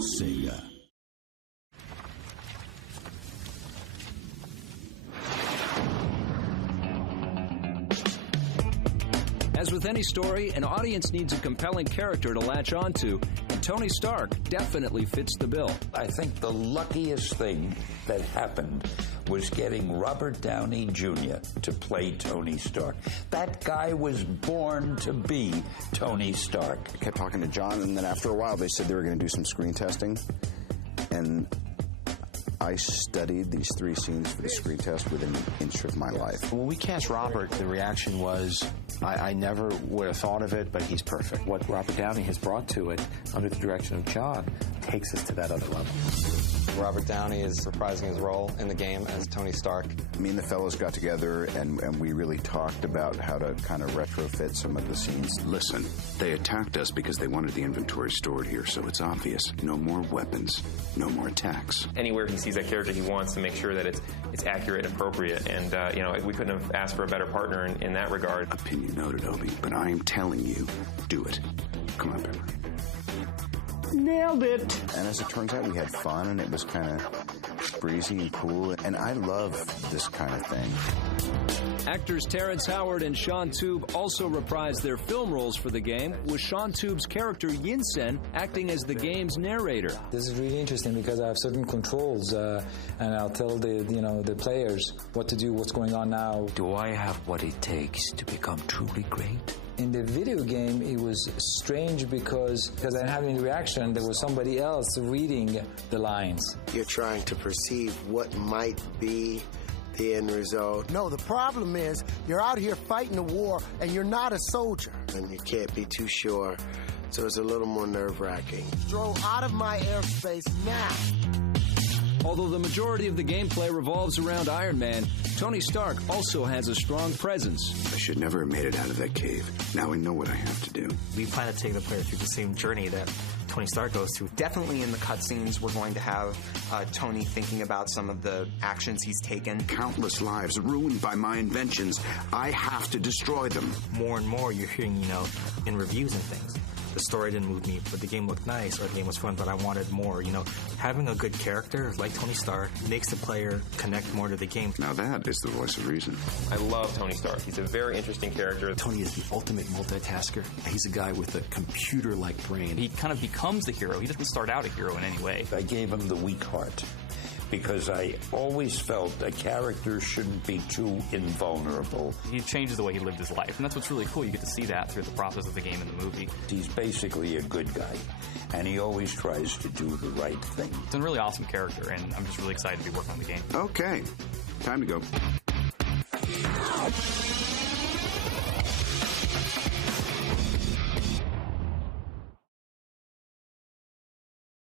Sega. As with any story, an audience needs a compelling character to latch onto, and Tony Stark definitely fits the bill. I think the luckiest thing that happened was getting Robert Downey Jr. to play Tony Stark. That guy was born to be Tony Stark. I kept talking to John, and then after a while they said they were going to do some screen testing, and I studied these 3 scenes for the screen test within an inch of my life. When we cast Robert, the reaction was, I never would have thought of it, but he's perfect. What Robert Downey has brought to it, under the direction of John, takes us to that other level. Robert Downey is reprising his role in the game as Tony Stark. Me and the fellows got together, and we really talked about how to kind of retrofit some of the scenes. Listen, they attacked us because they wanted the inventory stored here, so it's obvious. No more weapons, no more attacks. Anywhere he sees that character, he wants to make sure that it's accurate and appropriate, and we couldn't have asked for a better partner in that regard. Opinion noted, Obi, but I am telling you, do it. Come on, Pepper. Nailed it! And as it turns out, we had fun, and it was kind of breezy and cool, and I love this kind of thing. Actors Terrence Howard and Sean Tube also reprised their film roles for the game, with Sean Tube's character Yinsen acting as the game's narrator. This is really interesting because I have certain controls, and I'll tell the players what to do, what's going on now. Do I have what it takes to become truly great? In the video game, it was strange because I didn't have any reaction. There was somebody else reading the lines. You're trying to perceive what might be the end result. No, the problem is you're out here fighting a war and you're not a soldier. And you can't be too sure, so it's a little more nerve-wracking. Stroll out of my airspace now. Although the majority of the gameplay revolves around Iron Man, Tony Stark also has a strong presence. I should never have made it out of that cave. Now I know what I have to do. We plan to take the player through the same journey that Tony Stark goes through. Definitely in the cutscenes, we're going to have Tony thinking about some of the actions he's taken. Countless lives ruined by my inventions. I have to destroy them. More and more you're hearing, in reviews and things. The story didn't move me, but the game looked nice, or the game was fun, but I wanted more. Having a good character like Tony Stark makes the player connect more to the game. Now that is the voice of reason. I love Tony Stark. He's a very interesting character. Tony is the ultimate multitasker. He's a guy with a computer-like brain. He kind of becomes the hero. He doesn't start out a hero in any way. I gave him the weak heart, because I always felt a character shouldn't be too invulnerable. He changes the way he lived his life, and that's what's really cool. You get to see that through the process of the game and the movie. He's basically a good guy, and he always tries to do the right thing. It's a really awesome character, and I'm just really excited to be working on the game. Okay, time to go.